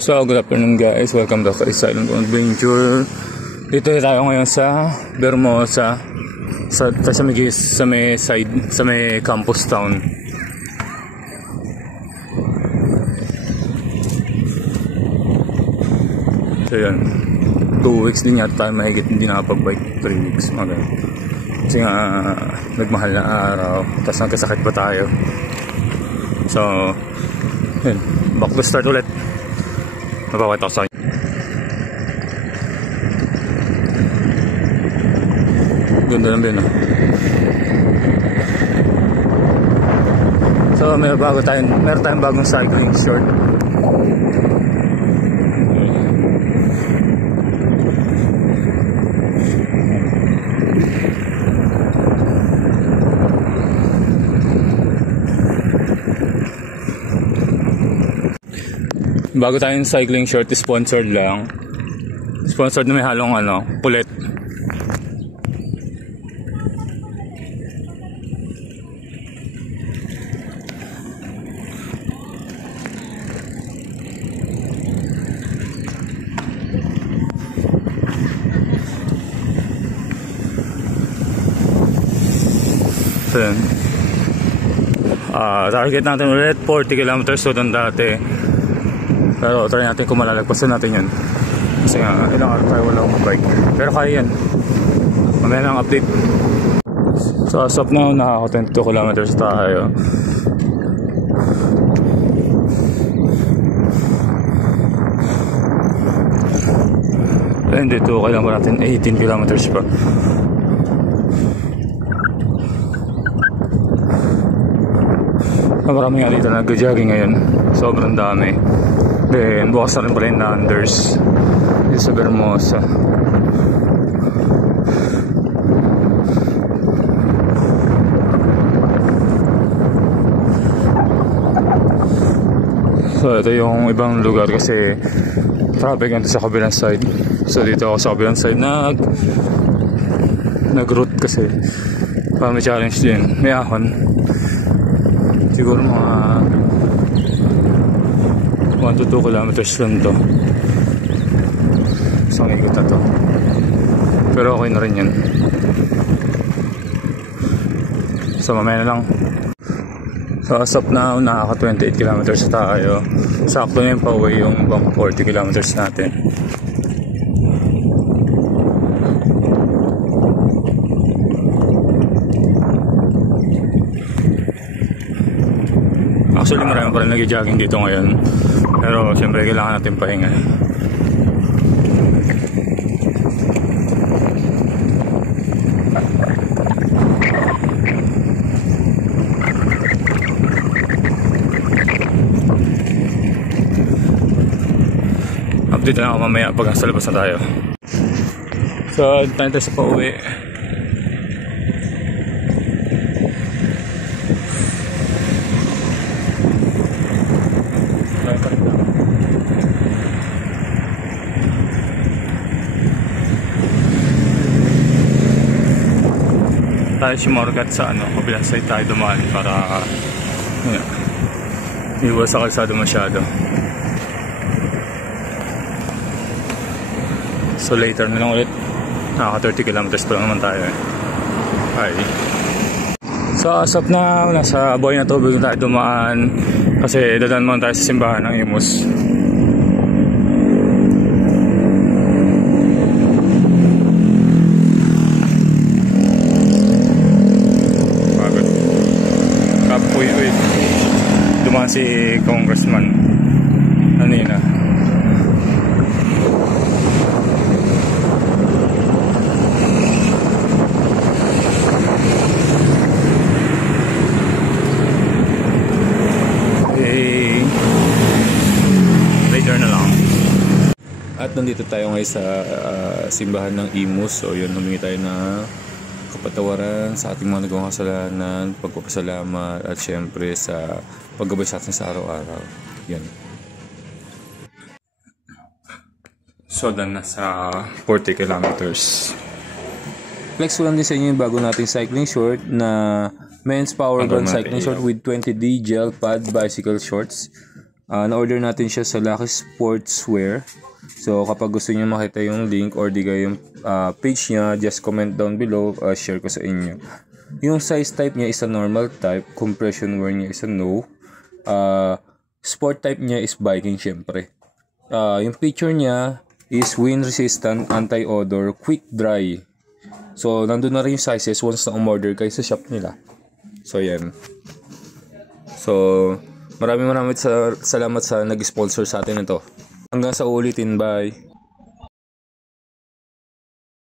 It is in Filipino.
So, good afternoon guys. Welcome back to Silent Adventure. Dito tayo ngayon sa Vermosa. Sa may side, sa may campus town. So, yan. 2 weeks din yata tayo mahigit hindi nakapag-bike. 3 weeks. Okay. Kasi nga, nagmahal na araw. Tapos nagkasakit pa tayo. So, yun. Back to start ulit. Napakita ko sa inyo. Ganda lang din, no? So, meron tayong bagong cycling short. Bago tayong cycling short, sponsored lang. Sponsored na may halong pulet. So, target natin ulit 40 kilometers so doon dati. Pero try natin kung malalagpasan natin yun. Kasi nga, ilang araw tayo wala akong bike. Pero kaya yan. Mamaya lang update. So as of now, nakaka 22 kilometers tayo. And dito, kailangan pa natin 18 kilometers pa. Marami nga dito nag-jogging ngayon. Sobrang dami. Then, bukas na rin pala yung Nanders dito sa Vermosa. So, ito yung ibang lugar kasi traffic nandito sa kabilang side. So, dito ako sa kabilang side nag-route kasi may challenge din. May ahon. Siguro mga 1 to 2 kilometers lang to. Isang ikot na to. Pero okay na rin yan. So mamaya na lang. So as of now, nakaka 28 kilometers tayo. Sakto na yung pa-uwi yung bang 40 kilometers natin. Actually marami pa rin nag-jogging dito ngayon. Pero siyempre kailangan natin pahinga. Update na ako mamaya pag nasa labas na tayo. So, tayo sa pauwi. Tayo si Morgat sa kabilang side tayo dumaan para iwas sa kalsado masyado. So later na lang ulit. Nakaka 30 kilometers pa lang naman tayo Hi. So as of now, nasa Buhay na Tubig tayo dumaan kasi dadaan muna tayo sa simbahan ng Imus. Dumaan si Congressman kanina. Later na lang. At nandito tayo ngayon sa simbahan ng Imus. So yun, humingi tayo na kapatawaran sa ating mga nagawang kasalanan, pagpapasalamat at syempre sa paggabay sa atin sa araw-araw. Yan. So done na sa 40 kilometers. Flex ko lang din sa inyo yung bago nating cycling short na Men's Power Gun cycling short with 20D gel pad bicycle shorts. Na-order natin siya sa Lucky Sportswear. So kapag gusto niyo makita yung link or di kayo yung page niya, just comment down below, share ko sa inyo. Yung size type niya is a normal type, compression wear niya is a no. Sport type niya is biking syempre. Yung feature niya is wind resistant, anti-odor, quick dry. So nandun na rin yung sizes once na umorder kayo sa shop nila. So yan. So maraming salamat sa nag-sponsor sa atin ito. Hanggang sa ulitin, bye.